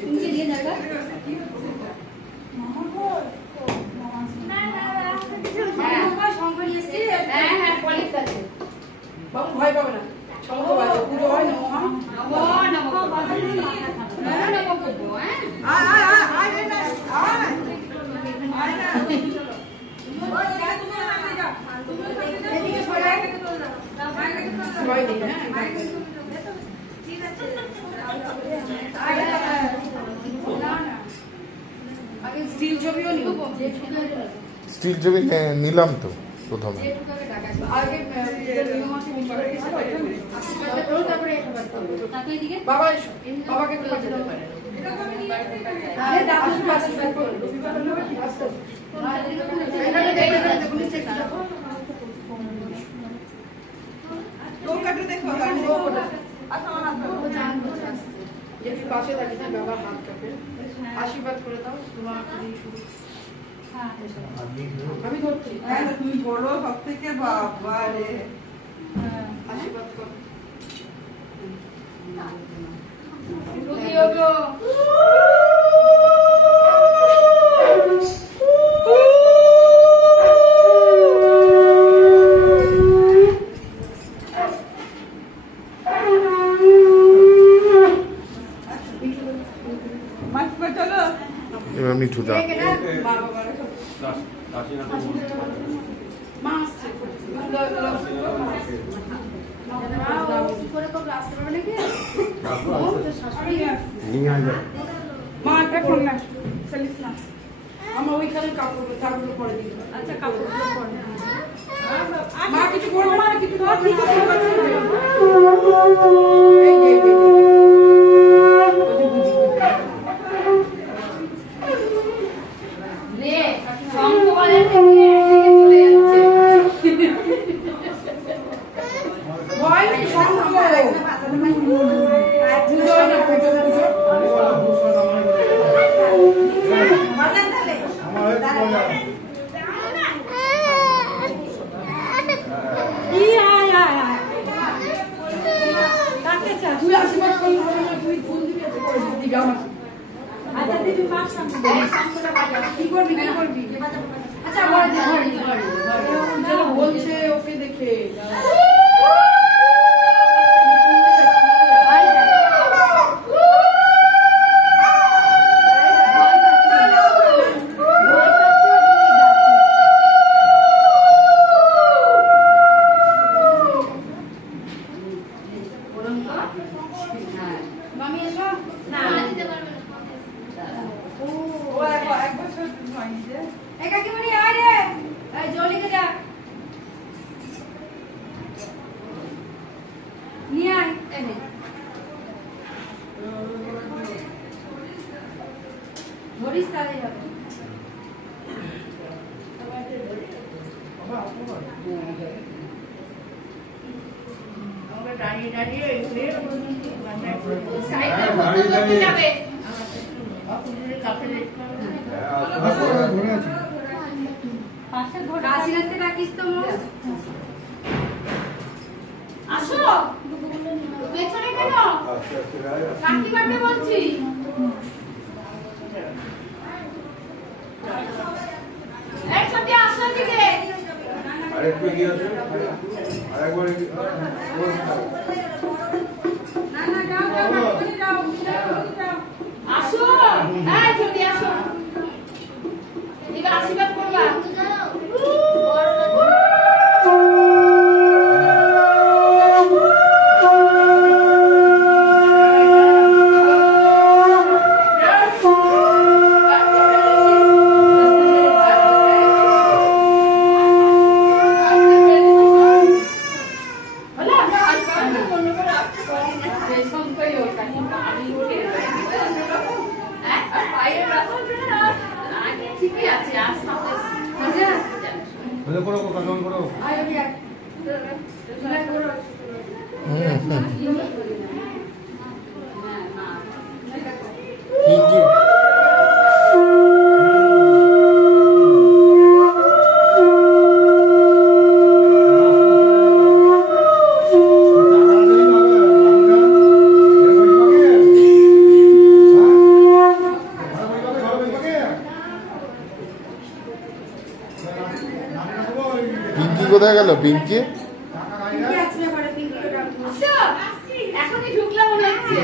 उनके लिए जाएगा ভয় পাবে না শঙ্খ বাজে পুজো হয় না মহা স্টিল ছবি নিলাম তো প্রথমে পাশে থাকি বাবার হাত কাটে আশীর্বাদ করে দাও তোমার আমি ধরছি তুমি বড় সব থেকে বাবা রে আশীর্বাদ কর এবার মিঠু দাও মা একটা ফোন না চলিস না আমার ওইখানে কাপড় চারগুলো পরে দিই আচ্ছা কাপড়গুলো পরে মা কিছু বলবো না কিছু বলছে ওকে দেখে কোথায় গেল পিঙ্কি? এখনই ঢুকলাম মনে হচ্ছে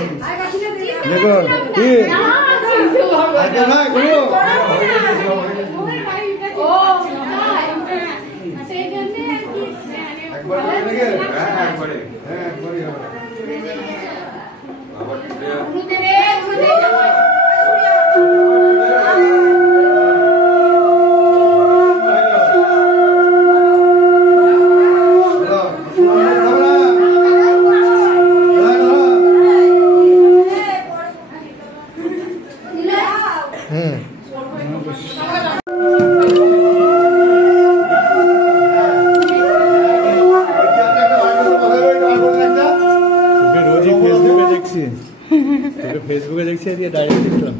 ফেসবুকে দেখছি দিয়ে ডাইরেক্ট দেখলাম।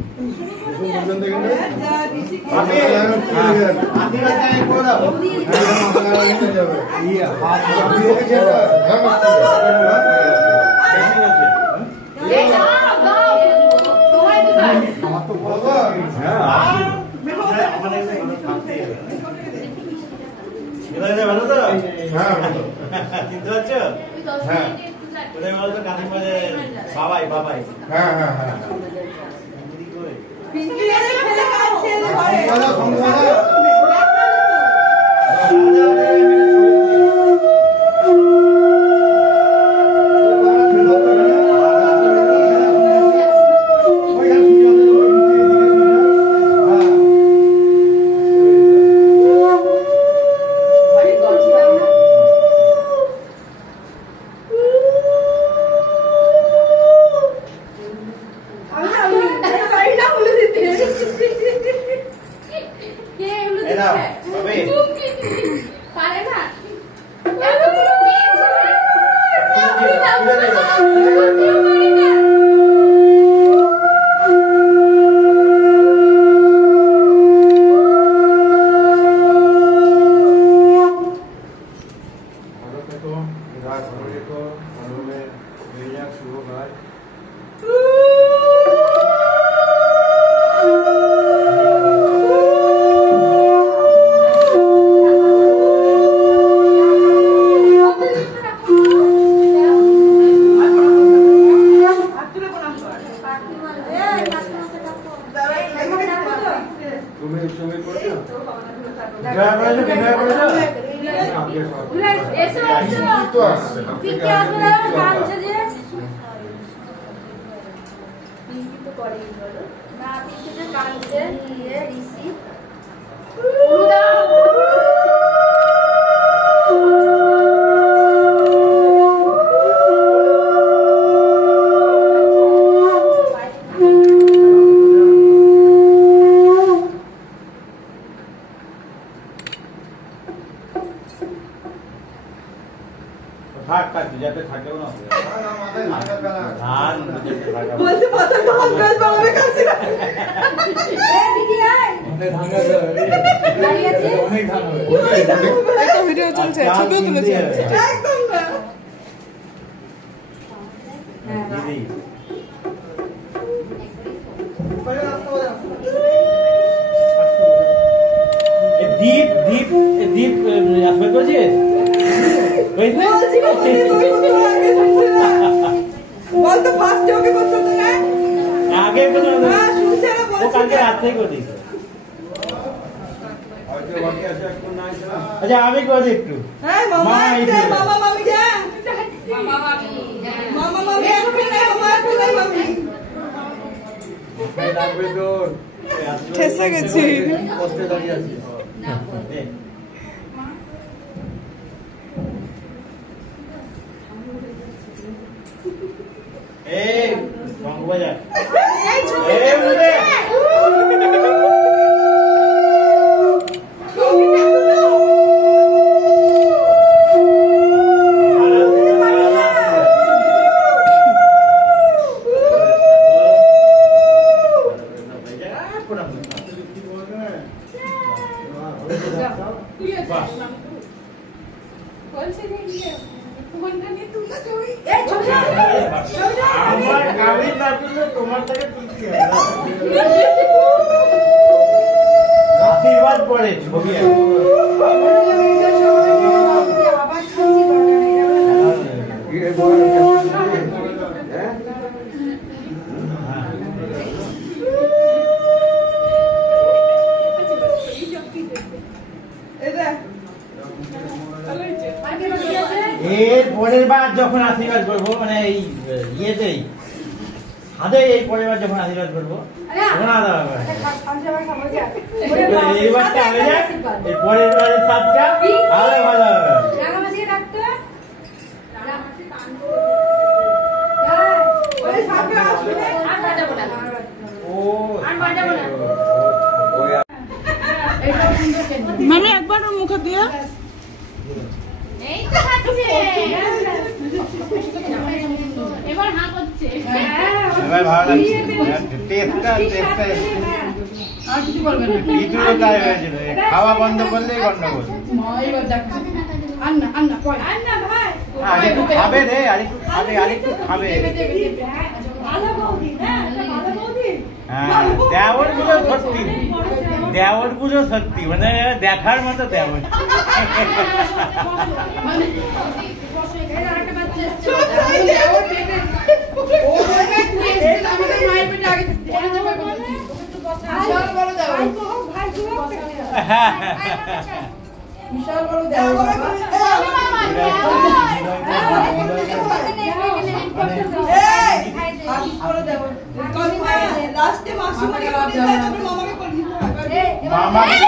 চিনতে পারছো? বাবাই বাবাই ভিডিও চলছে, ছবিও তুলেছে। দীপ দীপ দীপ আসবে করছিস বলতো ফার্স্ট ওকে করতে না আগে হ্যাঁ শুনছে না ও কালকে রাত থেকে করে দিয়েছে। আচ্ছা আমি করে একটু হ্যাঁ মামা মামা মামি যা মামা মামি এখন না মামা এখন মামি লাগবে তোর ঠেসে গেছি কষ্টে দাঁড়িয়ে আছি। এই বাজার আশীর্বাদ পড়ে ছবি যখন আশীর্বাদ করবো মানে এই ইয়েতেই হাতে এই পরের বার যখন আশীর্বাদ করবো তখন আলাদা ব্যাপার। এইবারটা হয়ে যাক, এই পরের বারের স্বাদটা আলাদা ভালো হবে। ও মামি একবার ওর মুখে দিয়ে এই তো খাচ্ছে এবার হা করছে এবার ভালো লাগছে টেস্টটা আর কিছু বলবে না। কিছুটা তাই হয়েছিল, খাওয়া বন্ধ করলেই গন্ডগোল। এবার দেখ আন্না আন্না পয় আন্না ভাই আরেকটু খাবে রে, আরেকটু খাবে, আরেকটু খাবে। ভালো বৌদি না ভালো বৌদি হ্যাঁ, দেওর গুলো সত্যি, দেওর গুলো সত্যি মানে দেখার মতো দেওর। বিশাল বড় দেওয়া লাস্টে মাসুমারি করে দিতে হবে, মামাকে করে দিতে হবে। মামাকে